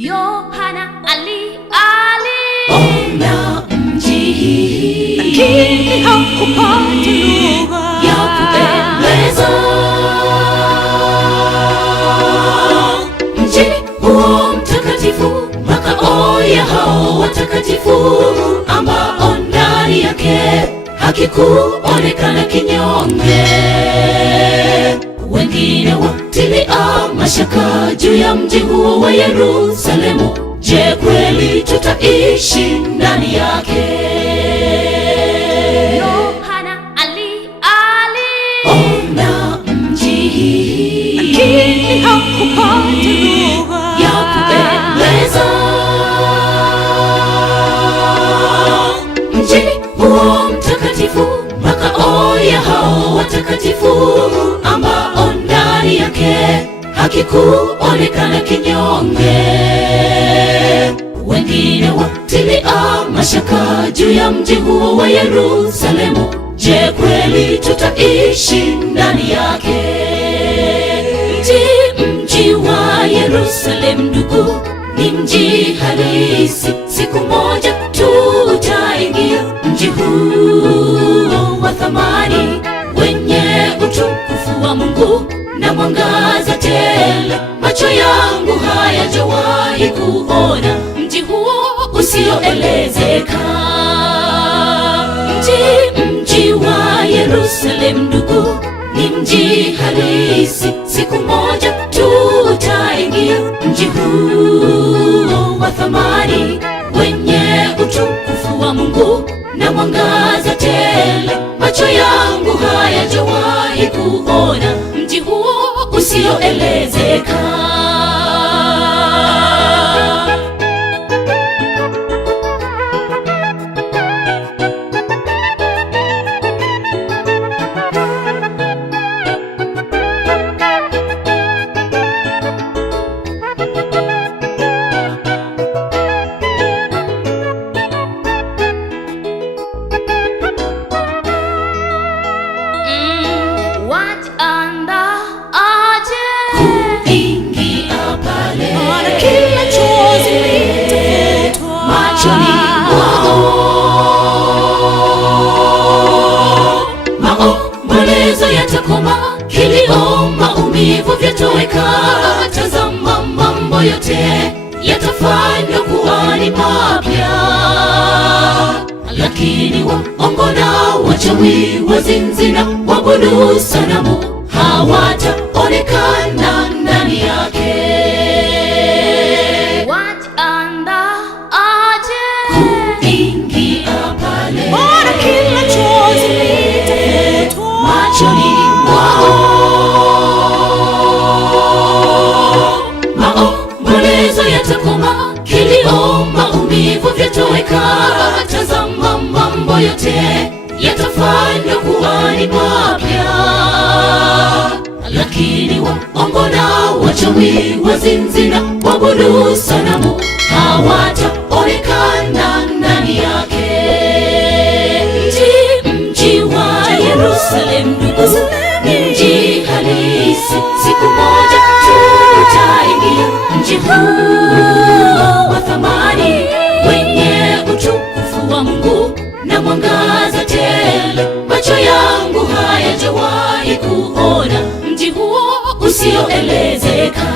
Yohana ona mji, lakini hakupata lugha ya kupendeza. Mji huo mtakatifu, makao ya hao watakatifu, ambao ndani yake hakikuonekana kinyonge. Wengine watilia mashaka juu ya mji huo wa Yerusalemu. Je, kweli tutaishi ndani yake? Yohana ona mji, lakini hakupata lugha ya kupendeza. Mji huo mtakatifu, makao ya hao watakatifu, ambao ndani yake hakikuonekana kinyonge. Wengine watilia mashaka juu ya mji huo wa Yerusalemu. Je, kweli tutaishi ndani yake? Mji wa Yerusalemu ndugu, ni mji halisi. Siku moja tutaingia mji huo wa thamani, wenye utukufu wa Mungu na mwangaza tele. Macho yangu hayajawahi kuona mji huo usioelezeka. Mji wa Yerusalemu ndugu, ni mji halisi. Siku moja tutaingia mji huo wa thamani, wenye utukufu wa Mungu na mwangaza tele. Macho yangu hayajawahi kuona mji huo usioelezeka. Kuingia pale, kila chozi litafutwa machoni mwao. Maombolezo yatakoma, kilio, maumivu vyatoweka. Tazama, mambo yote yatafanywa kuwa ni mapya. Lakini waongo na wachawi, wazinzi na waabudu sanamu hawataonekana ndani yake. Kuingia pale, kila chozi litafutwa machoni mwao. Maombolezo yatakoma, kilio, maumivu vyatoweka. Tazama, mambo yote yatafanywa kuwa ni mapya. Lakini waongo na wachawi, wazinzi na waabudu sanamu hawataonekana ndani yake. Mji wa Yerusalemu ndugu, ni mji halisi. Siku moja tutaingia mji huu wa thamani, wenye utukufu wa Mungu na mwangaza tele. Macho yangu hayajawahi kuona mji huo usioelezeka.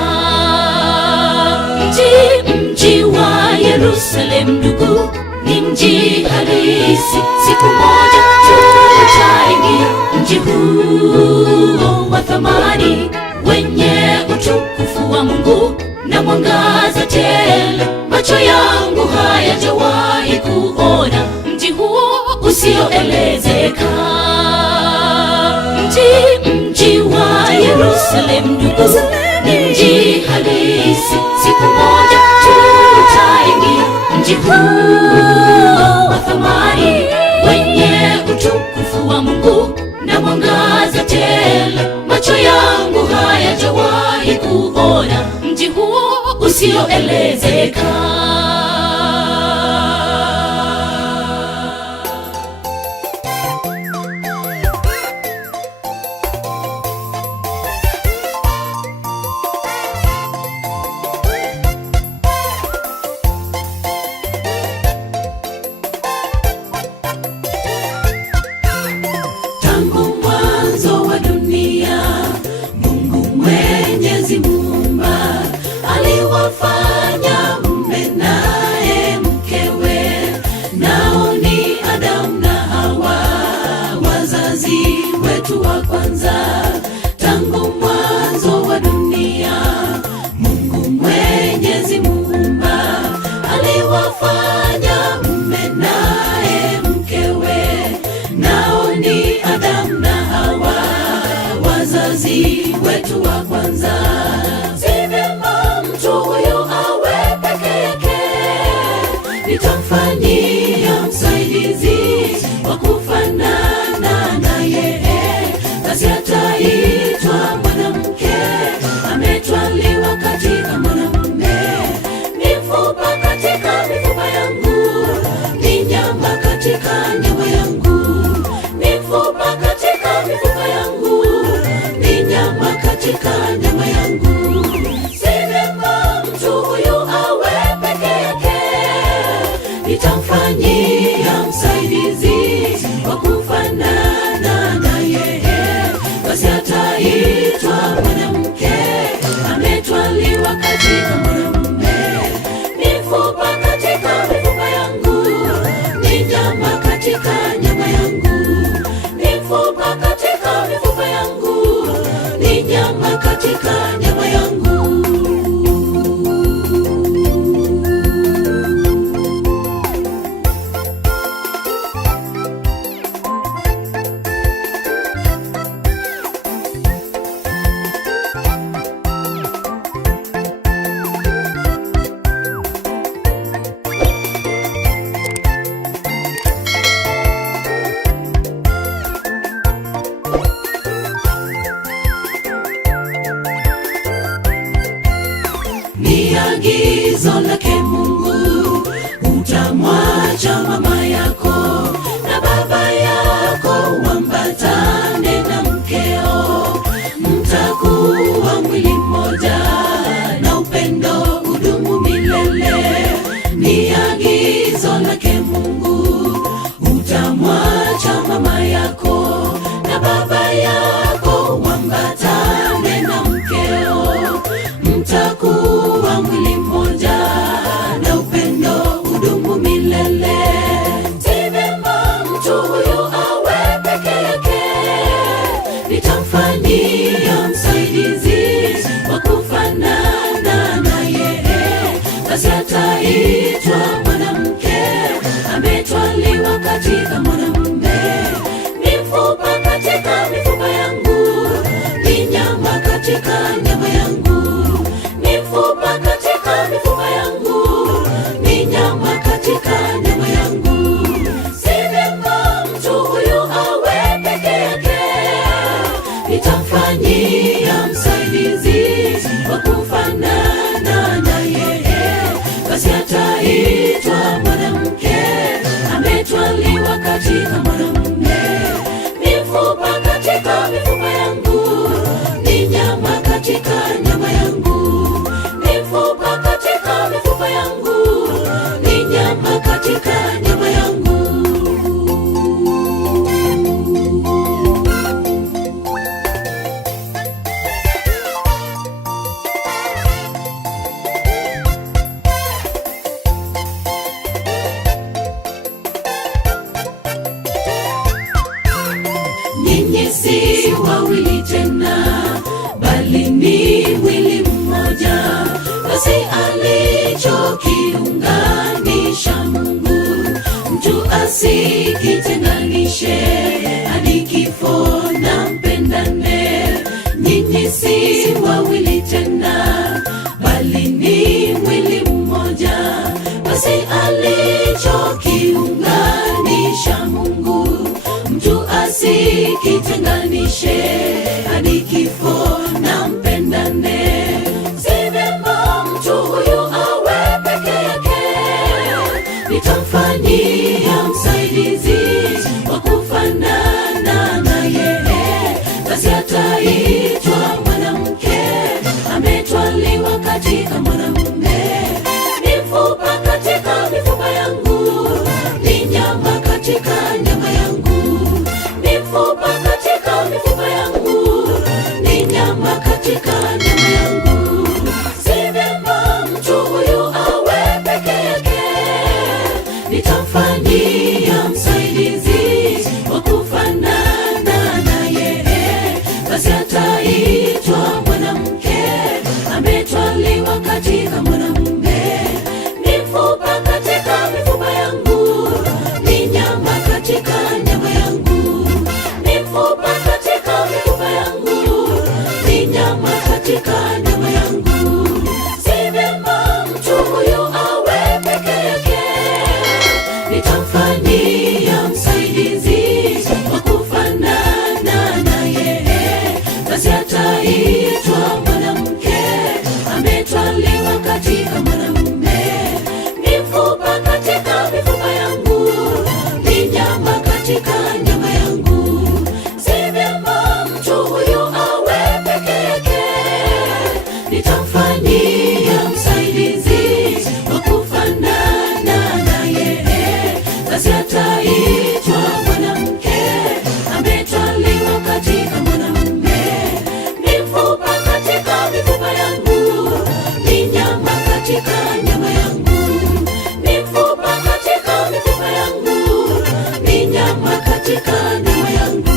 Mji wa Yerusalemu ndugu, ni mji halisi. Siku moja tutaingia mji huo wa thamani, wenye utukufu wa Mungu na mwangaza tele. Macho yangu hayajawahi kuona mji huo usioelezeka. Mji wa Yerusalemu ndugu, ni mji halisi. Siku moja tutaingia mji huu wa thamani, wenye utukufu wa Mungu na mwangaza tele. Macho yangu hayajawahi kuona mji huo usioelezeka. nitamfanyia msaidizi wa kufanana na yeye, basi ataitwa mwanamke ametwaliwa katika mwanamume. Mifupa katika mifupa yangu, ni nyama katika nyama yangu. Mifupa katika mifupa yangu, ni nyama katika nyama yangu. Ni agizo lake Mungu, utamwacha mama yako na baba yako, uambatane na mkeo, mtakuwa mwili mmoja na upendo udumu milele. Ni agizo lake Mungu, utamwacha mama yako na baba yako, uambatane na mkeo, mtakuwa mwili mmoja na upendo udumu milele. Si vyema mtu huyu awe peke yake, nitamfanyia msaidizi wa kufanana na yeye, basi ataitwa mwanamke ametwaliwa katika mwanamume. Mifupa katika mifupa yangu, ni nyama katika nyama yangu. Mifupa katika mifupa yangu, ni nyama katika nyama yangu. Si vyema mtu huyu awe peke yake, nitamfanyia msaidizi wa kufanana na yeye, basi ataitwa mwanamke ametwaliwa katika mwanamume. Mifupa katika mifupa yangu, ni nyama katika nyama yangu. Mifupa katika mifupa yangu, ni nyama katika nyama yangu. Ninyi si wawili tena, bali ni mwili mmoja, basi alichokiunganisha Mungu, mtu asikitenganishe. Hadi kifo na mpendane. Nyinyi si wawili tena, bali ni mwili mmoja, basi alichokiunganisha Mungu, mtu asikitenganishe. Hadi kifo na mpendane. Si vyema mtu huyu awe peke yake, nitamfanyia msaidizi wa kufanana na yeye, basi ataitwa mwanamke ametwaliwa katika mwanamume. Mifupa katika mifupa yangu, ni nyama katika nyama yangu. Mifupa katika mifupa yangu, ni nyama katika nyama yangu. Si vyema mtu huyu awe peke yake, nitamfanyia msaidizi wa kufanana na yeye, basi ataitwa mwanamke ametwaliwa katika mwanamume. Mifupa katika mifupa yangu, ni nyama katika nyama yangu. Mifupa katika mifupa yangu, ni nyama katika nyama yangu. Si vyema mtu huyu awe peke yake, nitamfanyia msaidizi wa kufanana na yeye, basi ataitwa mwanamke ametwaliwa katika mwanamume. Mifupa katika mifupa yangu, ni nyama katika nyama yangu. Si vyema mtu huyu awe peke yake, nitamfanyia msaidizi wa kufanana na yeye, katika nyama yangu, mifupa katika mifupa yangu, ni nyama katika nyama yangu.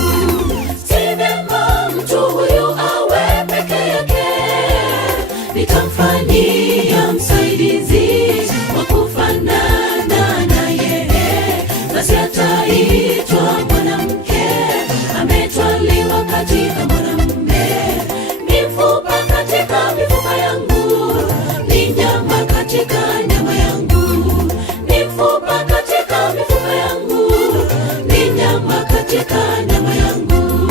Si vyema mtu huyu awe peke yake, nitamfanyia msaidizi wa kufanana na yeye, basi ataitwa mwanamke, ametwaliwa katika mwanamume. Mifupa katika mifupa yangu, ni nyama katika nyama yangu, mifupa katika mifupa yangu, ni nyama katika nyama yangu.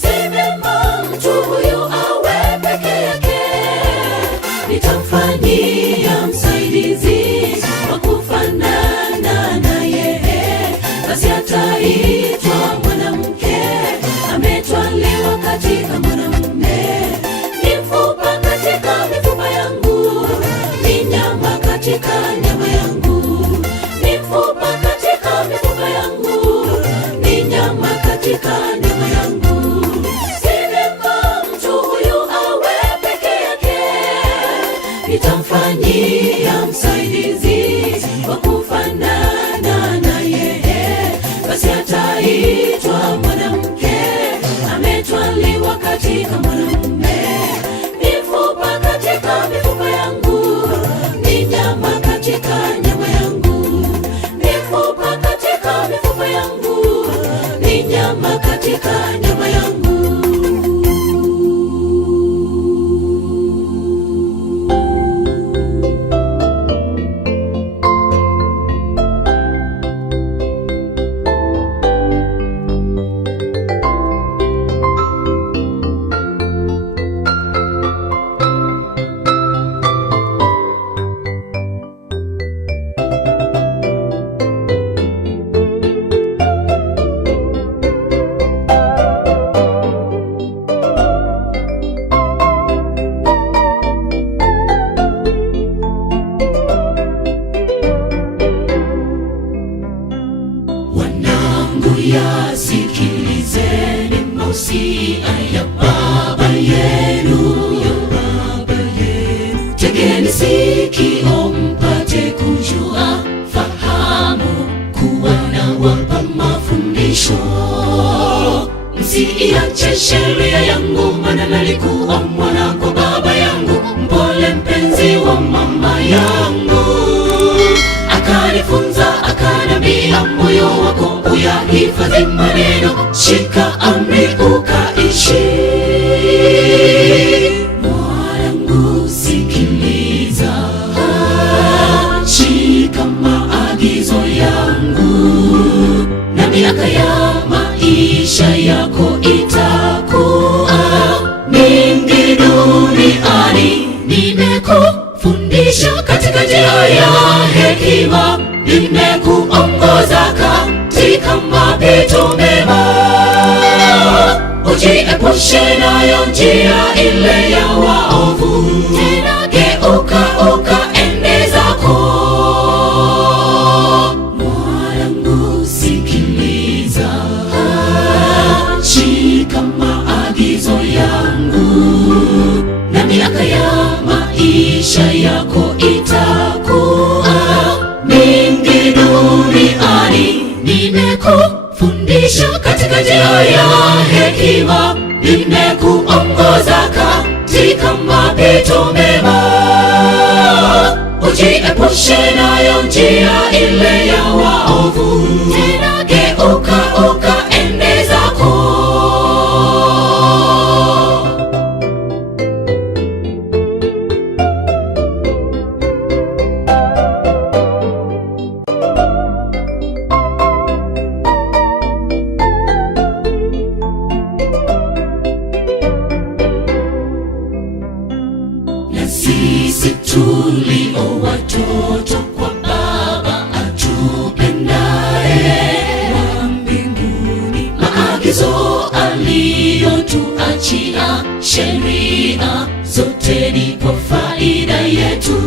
Si vyema mtu huyu awe peke yake, nitamfanyia msaidizi wa kufanana na yeye, basi ataitwa mwanamke, ametwaliwa katika mwanamume. Mifupa katika mifupa yangu, ni nyama katika nyama yangu, mifupa katika mifupa yangu, ni nyama katika nyama yangu. Si vyema mtu huyu awe peke yake, nitamfanyia msaidizi wa kufanana na yeye, basi ataitwa mwanamke, ametwaliwa katika mwanamume. Mifupa katika mifupa yangu, ni nyama katika nyama yangu, mifupa katika mifupa yangu, ni nyama katika nyama yangu. Wanangu, yasikilizeni mausia ya Baba yenu, tegeni sikio mpate kujua, fahamu kuwa nawapa mafundisho. Msiiache sheria yangu, maana nalikuwa mwana kwa baba yangu, mpole mpenzi wa mama yangu, akanifunza akanambia, moyo wako uyahifadhi maneno, shika amri ukaishi. Mwanangu, sikiliza, shika maagizo yangu, na miaka ya maisha yako itakuwa mingi duniani. Nimekufundisha katika njia ya hekima, nimekuongoza katika mapito mema. Ujiepushe nayo njia ile ya waovu, tena geuka ukaende zako. Mwanangu, sikiliza, shika maagizo yangu, na miaka ya maisha yako itakuwa mingi duniani. Nimekufundisha katika njia ya hekima, nimekuongoza katika mapito mema. Ujiepushe nayo njia ile ya waovu, tena geuka ukaende zako. Sisi tulio watoto kwa Baba atupendaye wa mbinguni, maagizo aliyotuachia, sheria zote ni kwa faida yetu.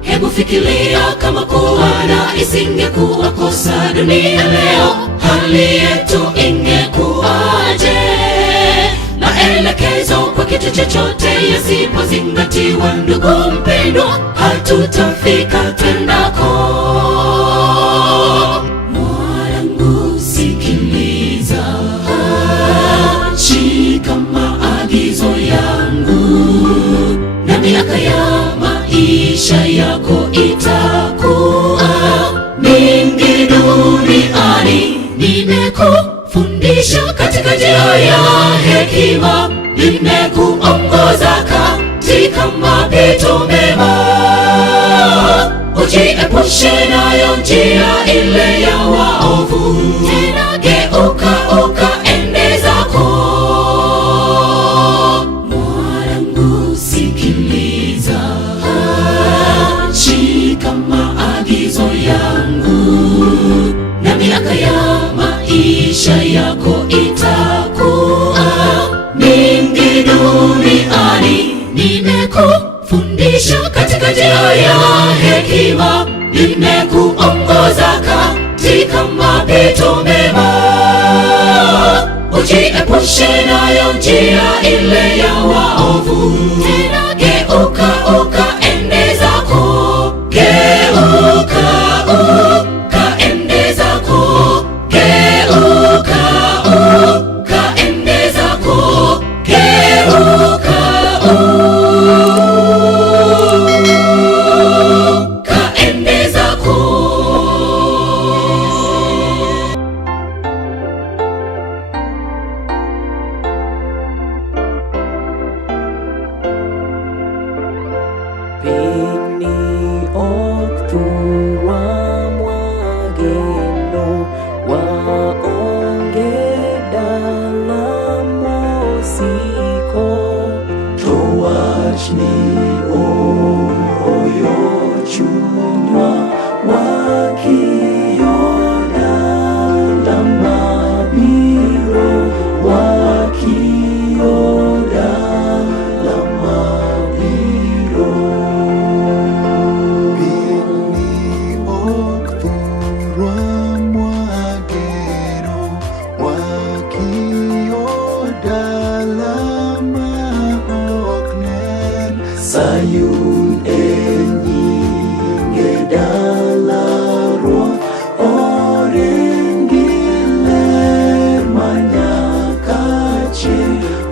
Hebu fikiria kama kuwana isingekuwa kosa dunia leo, hali yetu ingekuwaje? Maelekezo kwa kitu chochote yasipozingatiwa, ndugu mpendwa, hatutafika twendako. Mwanangu sikiliza, shika maagizo yangu, na miaka ya maisha yako itakuwa mingi duniani. Nimekufundisha katika njia ya hekima, nimekuongoza katika mapito mema. Ujiepushe nayo njia ile ya waovu, tena geuka ukaende zako. Mwanangu sikiliza, shika maagizo yangu, na miaka ya maisha yako itakuwa mingi duniani. Nimekufundisha katika njia ya hekima, nimekuongoza katika mapito mema. Ujiepushe nayo njia ile ya waovu, tena geuka ukaende zako. Geuka ukaende zako, geuka ukaende zako, geuka ukaende zako. Pini oktura mwageno waonge dalam mosiko. To wachni oyo chunywa wakiyo dalam mabiro, wakiyo dalam mabiro. Sayun enyinge dalaruoth, orengiler manyakache,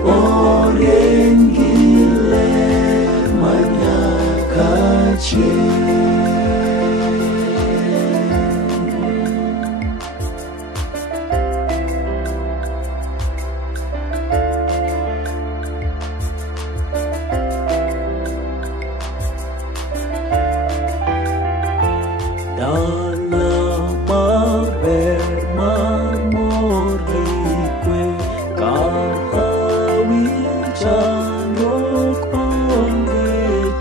orengiler manyakache. Dala maber mamor gikwe, kahawi chandruok onge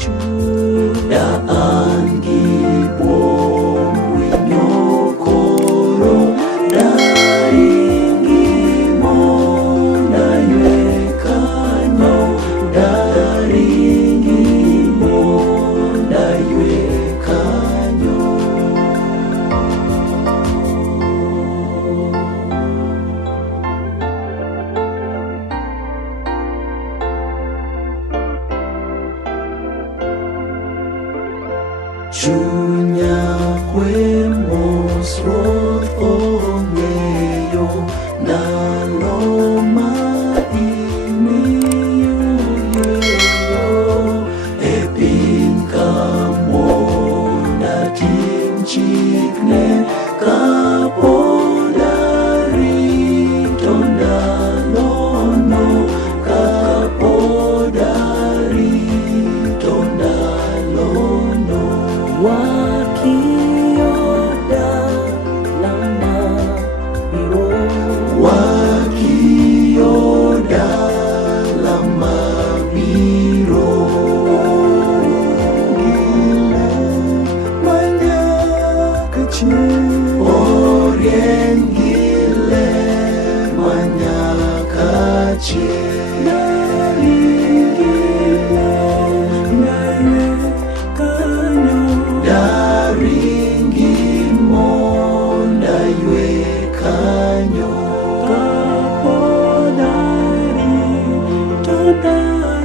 chuny. Daan gi buom winyo koro, daringi monda ywe kanyo, daringi monda ywe kanyo. Chunya kwe mosruoth ong'eyo, ndalo ma imiyo yweyo. E piny ka monda tim chikne, kapod arito ndalono, kapod arito ndalono. Wakiyo dalam mabiro, wakiyo dalam mabiro. Giler manyakache, orien giler manyakache. Daringi monda ywe kanyo, kapod arito ndalono.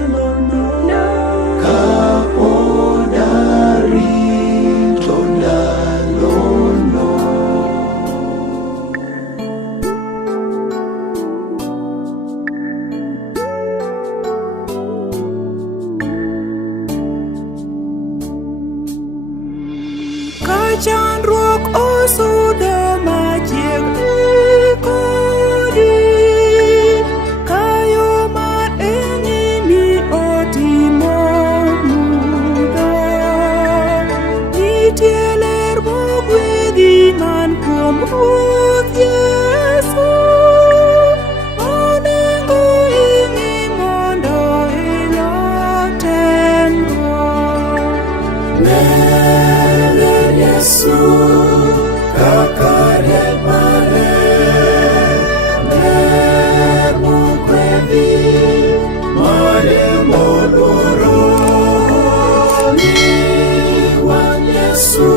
chandruok osudo machiegni kodi, kayo mar enyimi otimo mudho. Nitie ler mogwedhi man kuom Ruoth Yesu, onego ing'i mondo ilo temruok. Nene Yesu kaka rieny maler, ler mogwedhi mane moluoro ni wang' Yesu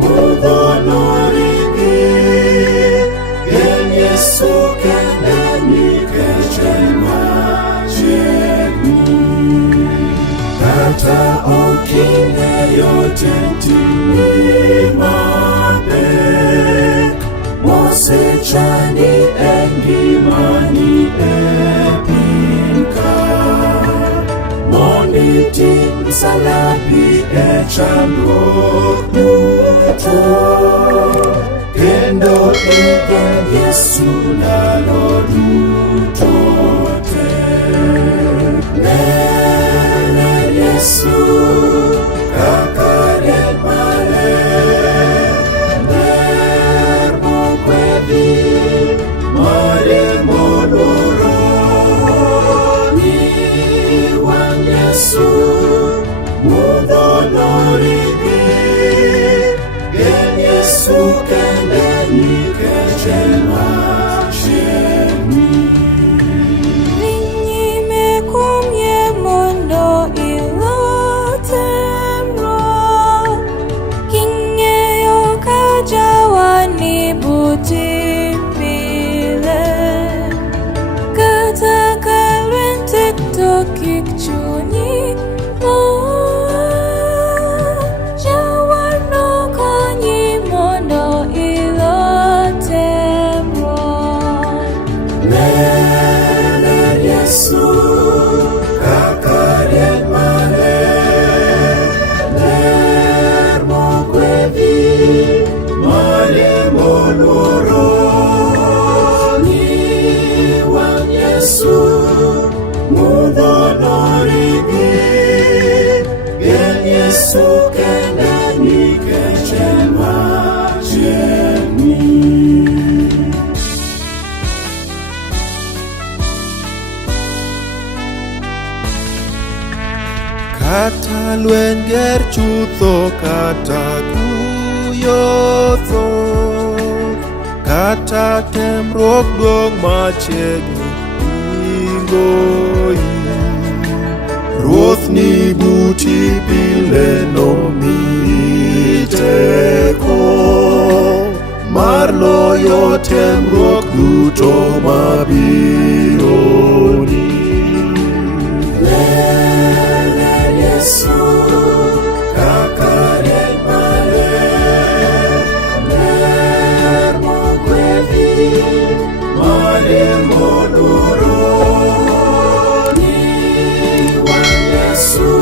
mudho noringi. En Yesu kende nikech en machiegni. Kata ok ing'eyo tijni mapek mosechandi e ngimani e piny ka, mondo iting' msalapi e chandruok duto, kendo igen Yesu ndalo duto te. Nene Yesu kaka rieny maler, ler mogwedhi mane moluoro ni wang' Yesu mudho noringi. En Yesu kende nikech en machiegni. Nyime kuom yie mondo ilo temruok, king'eyo ka jawani buti pile. Kata ka lweny tek to kik chunyi mor, jawarno konyi mondo ilo temruok. Nene Yesu kaka rieny maler, ler mogwedhi mane moluoro ni wang' Yesu mudho noringi. En Yesu kende nikech en machiegni. Kata lweny ger chutho, kata kuyo thoth, kata temruok duong' machiegni ingoi. Ruoth ni buti pile nomiyi teko mar loyo temruok duto mabironi. Nene Yesu kaka rieny maler, ler mogwedhi mane moluoro ni wang' Yesu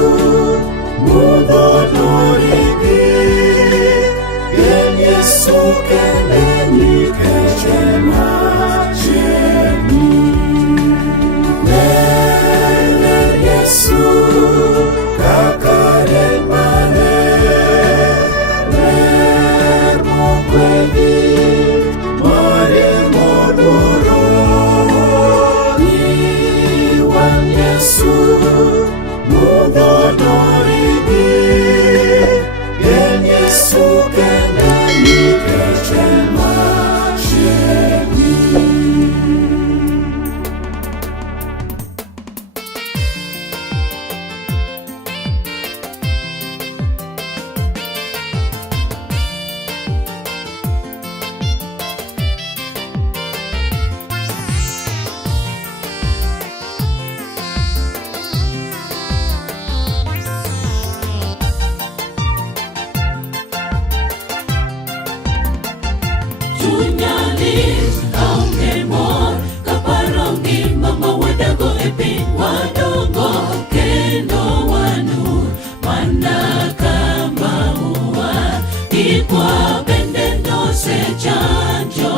ikwa bende nosechanjo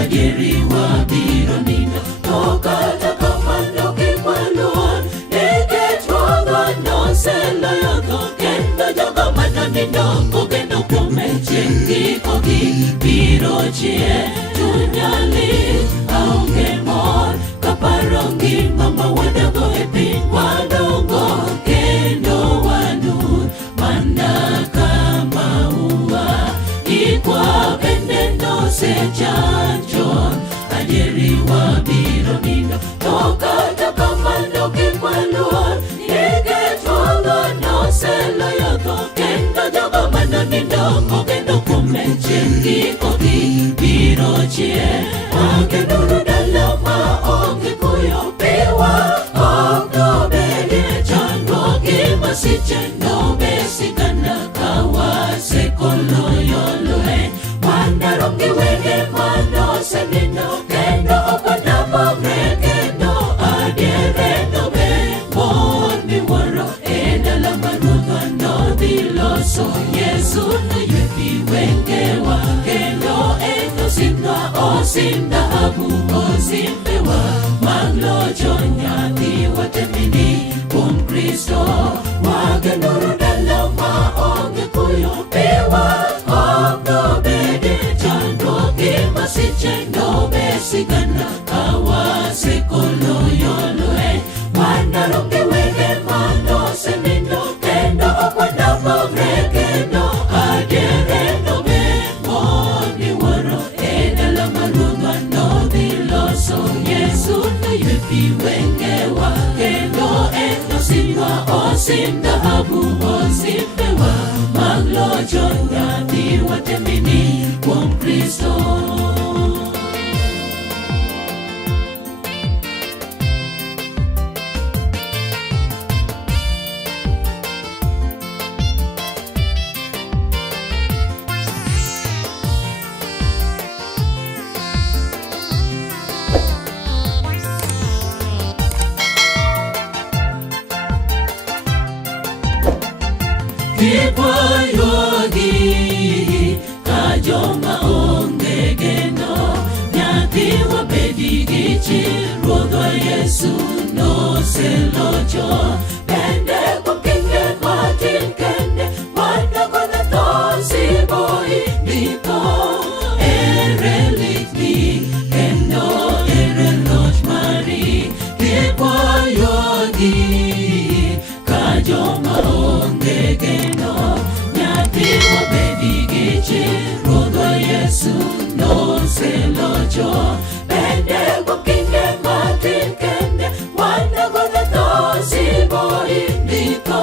adieriwa biro nindo to kata kamano kikwaluor nikech Ruodhwa noseloyo tho kendo jogo manonindo kogeno kuome chieng' gikogi biro chier. Chunya lit aonge mor kaparo ngima mawadago e piny wadongo kendo wanur mana ka maua. Ikwa bende nosechanjo adieriwa biro nindo to kata kamano kikwaluor nikech Ruodhwa noseloyo tho kendo jogo manonindo kogeno kuome chieng' gikogi biro chier. Wagenuru dala maonge kuyo piwa ok nobedie chandruok masiche nobesigana ka wasekoloyo lweny. Wandarom gi wenge manosenindo kendo ok wanapogre kendo adiere nobed mor miwuoro e dala ma Ruodhwa nodhi loso. Yesu noywe pi wengewa kendo en osimnwa, osim dhahabu, osimbewa mag locho nyathiwa temini kuom Kristo. Wagenuru dala maonge kuyo piwa ok nobedie chandruok masiche nobesigana ka wasekoloyo lweny. Wandarom gi wenge manosenindo kendo ok wanapogre kendo adiere nobed mor miwuoro e dala ma Ruodhwa nodhi loso. Yesu noywe pi wengewa kendo en osimnwa, osim dhahabu, osimbewa mag locho nyathiwa temini kuom Kristo. Ikwayogi ka joma onge geno nyathiwa bedi gi chir. Ruodhwa Yesu noselocho bende kuom kinde matin kende manogono tho siboi ndiko. Ere litni kendo ere loch mari. Ikwayogi ka joma onge geno nyathiwa bedi gi chir. Ruodhwa Yesu noselocho bende kuom kinde matin kende wanagono tho siboi ndiko.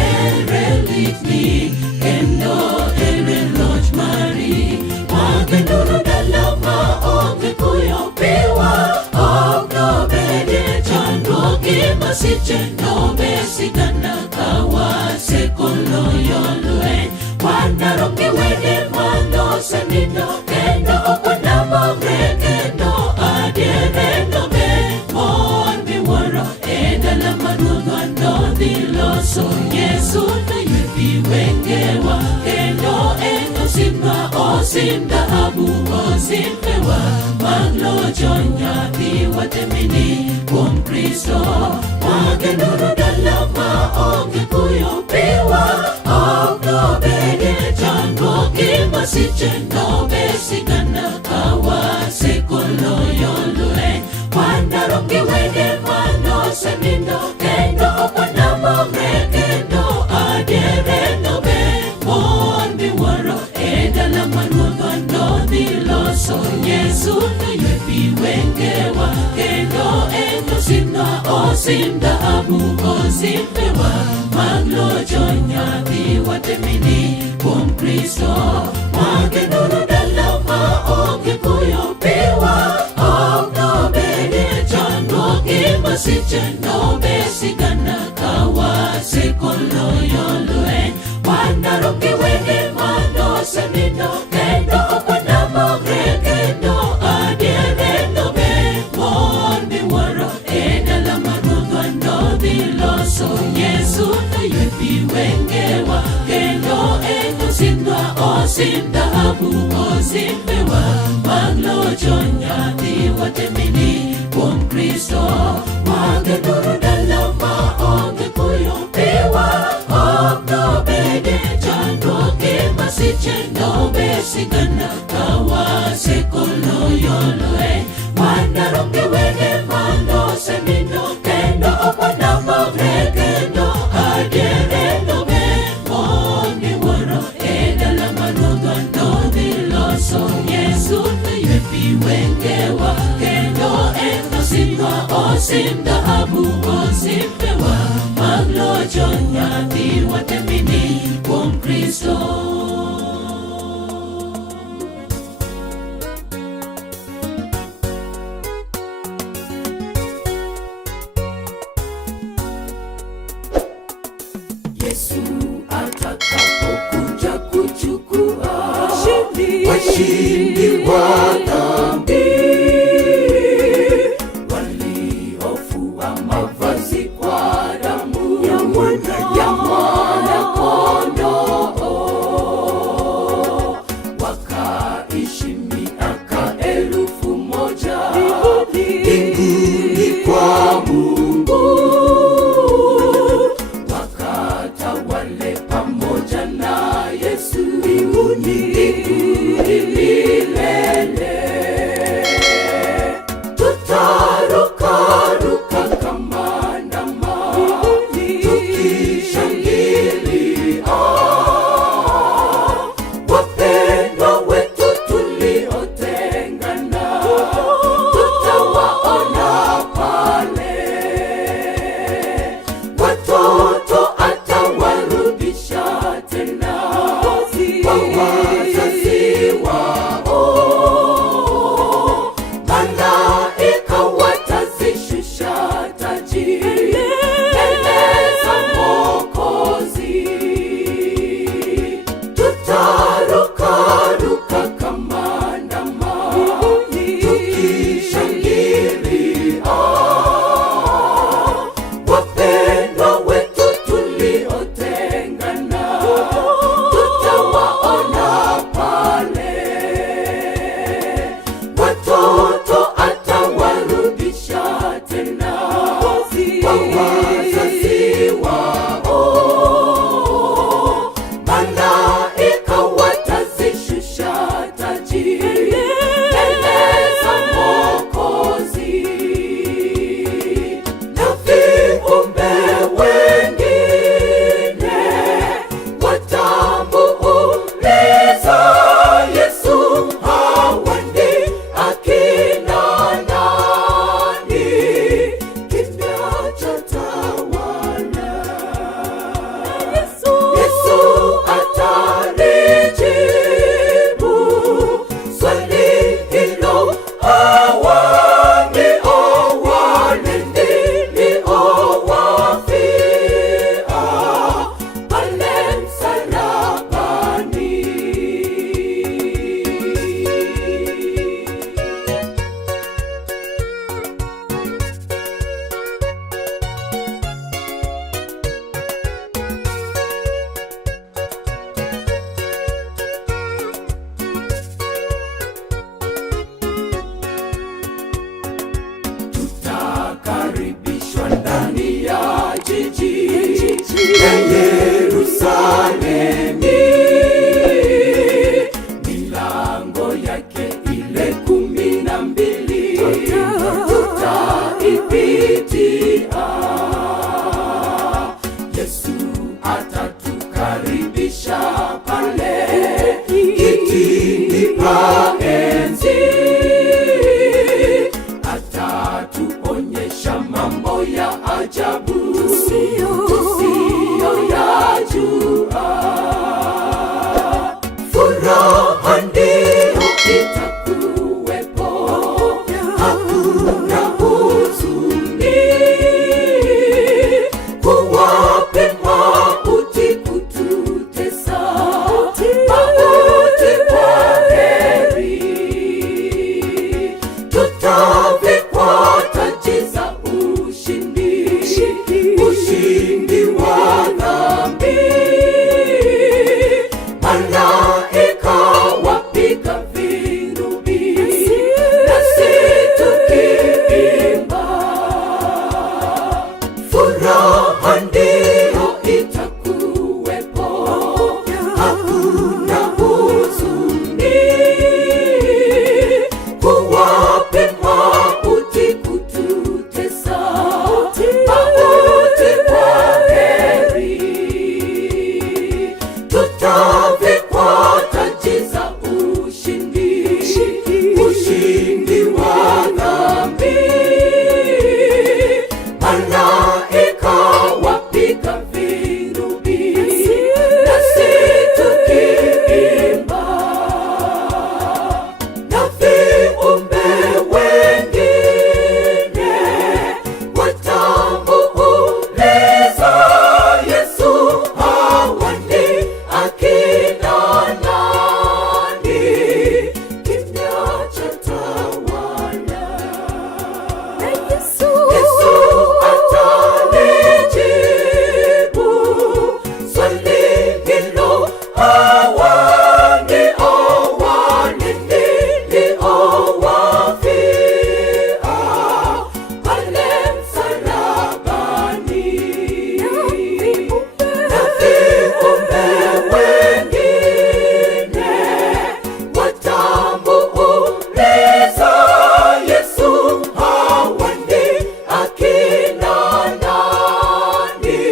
Ere litni kendo ere loch mari. Wagenuru dala maonge kuyo piwa ok nobedie chandruok masiche nobesigana ka wasekoloyo lweny. Wandarom gi wenge manosenindo kendo ok wanapogre kendo adiere nobed mor miwuoro e dala ma Ruodhwa nodhi loso. Yesu noywe pi wengewa kendo en osimnwa, osim dhahabu, osimbewa mag locho nyathiwa temini kuom Kristo. Wagenuru dala maonge kuyo piwa ok nobedie chandruok masiche nobesigana ka wasekoloyo lweny. Wandarom gi wenge manosenindo kendo ok wanapogre kendo adiere nobed mor miwuoro e dala ma Ruodhwa nodhi loso. Yesu noywe pi wengewa kendo en osimnwa, osim dhahabu, osimbewa mag locho nyathiwa temini kuom Kristo. Wagenuru dala maonge kuyo piwa ok nobedie chandruok masiche nobesigana ka wasekoloyo lweny. Wandarom gi wenge manosenindo kendo ok wanapogre kendo adiere nobed mor miwuoro e dala ma Ruodhwa nodhi loso. Yesu noywe pi wengewa kendo en osimnwa, osim dhahabu osimpewa maglocho nyathi watemini kuom Kristo mageduru dala maonge kuyo pewa ok bede chandruoge masiche nobesigana kawasekolo yoloe mandaronge wege manosemino kendo opona mogre kendo adiere nobe moni wuoro e dala maruodhwa nodhi loso Yesu noywe pi wengewa kendo enosimwa osim dhahabu osimpewa maglocho nyathi watemini kuom Kristo. Yesu atakapokuja kuchukua washindi wa dhambi, waliofua mavazi kwa damu ya mwana-kondoo, wakaishi miaka 1000 mbinguni kwa Mungu, wakatawale pamoja na Yesu mbinguni milele. Tutarukaruka kama ndama tukishangilia wapendwa wetu tuliotengana, tutawaona pale. Watoto atawarudisha tena kwa wazazi wao, malaika watazishusha taji mbele za Mwokozi. Tutarukaruka kama ndama tukishangilia wapendwa wetu tuliotengana, tutawaona pale. Watoto atawarudisha tena kwa wazazi wao, malaika watazishusha taji mbele za Mwokozi, na viumbe wengine watamuuliza Yesu, hawa ndi akina nani? Kimya chatawala. Yesu atalijibu swali hilo, hawa ndio wale niliowafia pale msalabani. Tutakaribishwa ndani ya jiji ya Yerusalemi, milango yake ile 12 tutaipitia. Yesu atatukaribisha pale kitini pa enzi, atatuonyesha mambo ya ajabu tusiyoyajua. Furaha ndio itakuwepo, hakuna huzuni, kuwape mauti kututesa tutavikwa taji za ushindi, ushindi wa dhambi. Malaika wapiga vinubi, nasi tukiimba, na viumbe wengine watamuuliza Yesu, hawa ni akina nani? Kimya chatawala. Yesu atalijibu swali hilo, hawa ndio niliowafia pale msalabani. Na viumbe wengine watamuuliza Yesu, hawa ni akina nani?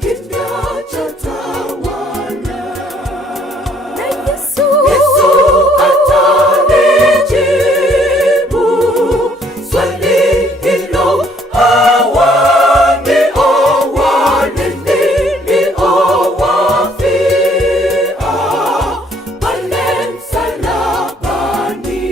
Kimya chatawala. Yesu atalijibu swali hilo, hawa ndio niliowafia pale msalabani.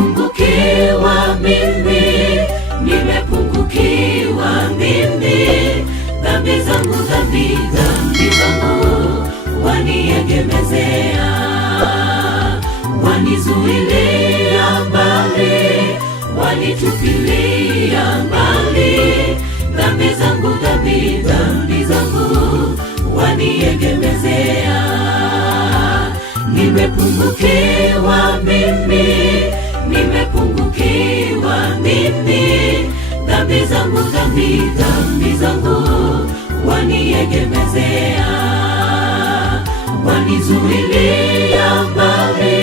Nimepungukiwa mimi, nimepungukiwa mimi, dhambi zangu, dhambi zangu waniegemezea, wanizuilia mbali, wanitupilia mbali, dhambi zangu, dhambi zangu waniegemezea. Nimepungukiwa mimi, nimepungukiwa mimi, dhambi zangu, dhambi zangu waniegemezea, wanizuilia mbali,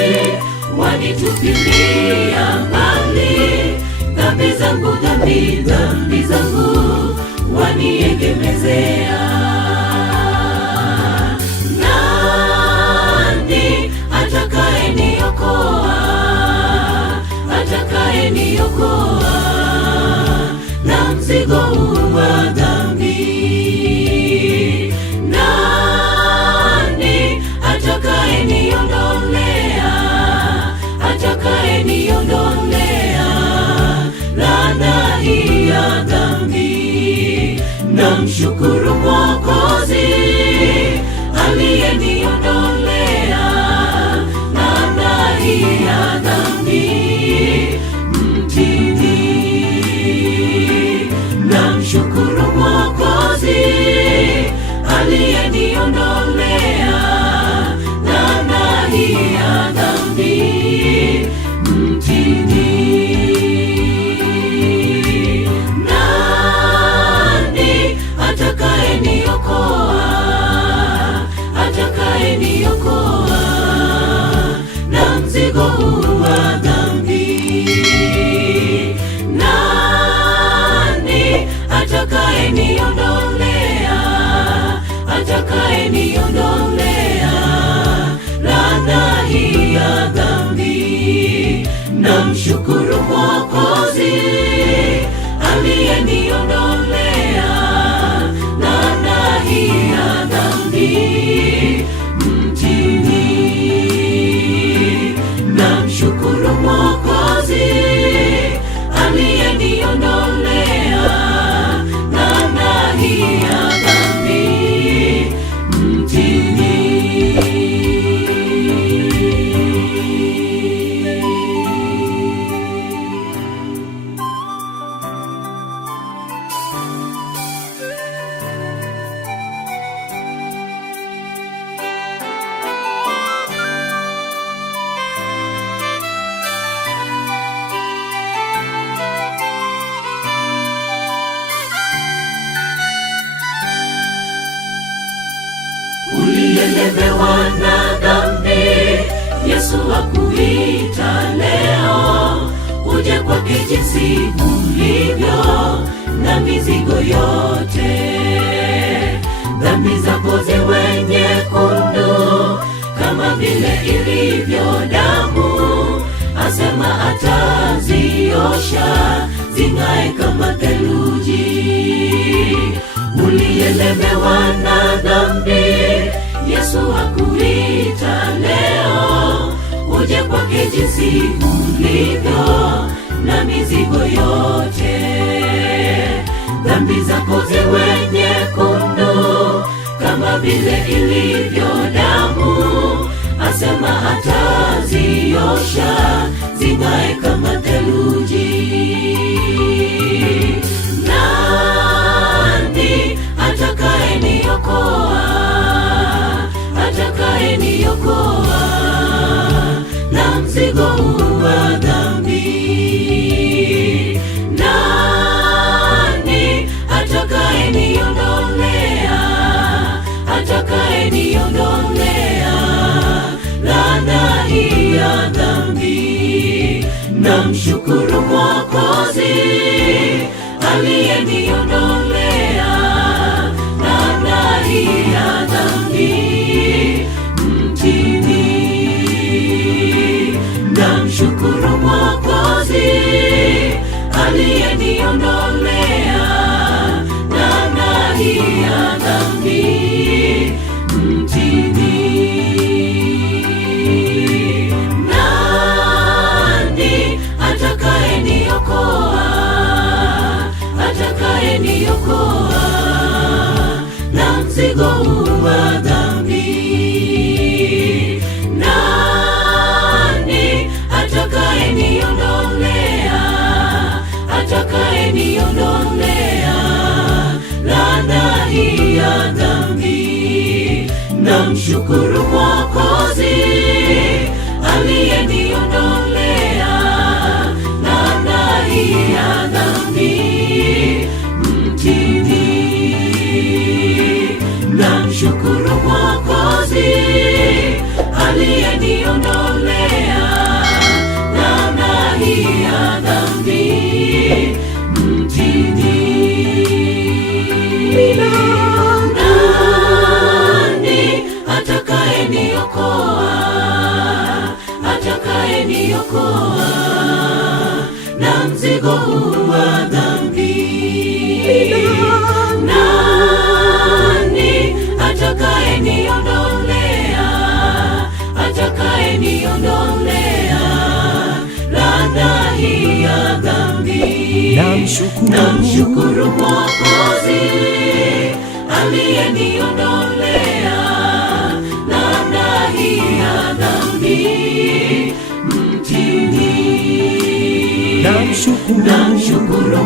wanitupilia mbali, dhambi zangu, dhambi zangu waniegemezea. Atakayeniokoa na mzigo wa dhambi? Nani atakayeniondolea laana hii ya dhambi? Namshukuru Mwokozi aliyeniondolea laana hii ya dhambi. Namshukuru Mwokozi aliyeniondolea laana hii ya dhambi mtini. Nani atakayeniokoa na mzigo huu wa dhambi? Nani atakayeniondolea laana hii ya dhambi? Namshukuru Mwokozi aliyeniondolea laana hii ya dhambi mtini. Namshukuru Mwokozi aliyeniondolea laana hii ya dhambi mtini. uliyelemewa na dhambi, Yesu akuita leo uje kwake jinsi ulivyo na mizigo yote. Dhambi zako ziwe nyekundu kama vile ilivyo damu, asema ataziosha zing'ae kama theluji. Uliyelemewa na dhambi, Yesu akuita leo uje kwake jinsi ulivyo na mizigo yote. Dhambi zako ziwe nyekundu kama vile ilivyo damu, asema ataziosha zing'ae kama theluji. Nani atakayeniokoa? Atakayeniokoa na mzigo huu wa dhambi? Nani atakayeniondolea? Atakayeniondolea laana hii ya dhambi? Namshukuru Mwokozi aliyeniondolea laana hii ya dhambi mtini. Namshukuru Mwokozi aliyeniondolea laana hii ya dhambi mtini. Nani atakayeniokoa? Atakayeniokoa na mzigo huu wa dhambi? Nani atakayeniondolea? Atakayeniondolea laana hii ya dhambi? Namshukuru Mwokozi aliyeniondolea laana hii ya dhambi mtini. Namshukuru Mwokozi aliyeniondolea laana hii ya dhambi mtini. Nani atakayeniokoa? Atakayeniokoa na mzigo huu wa dhambi? Nani atakayeniondolea? Atakayeniondolea laana hii ya dhambi? Namshukuru Mwokozi aliyeniondolea laana hii ya dhambi mtini. Namshukuru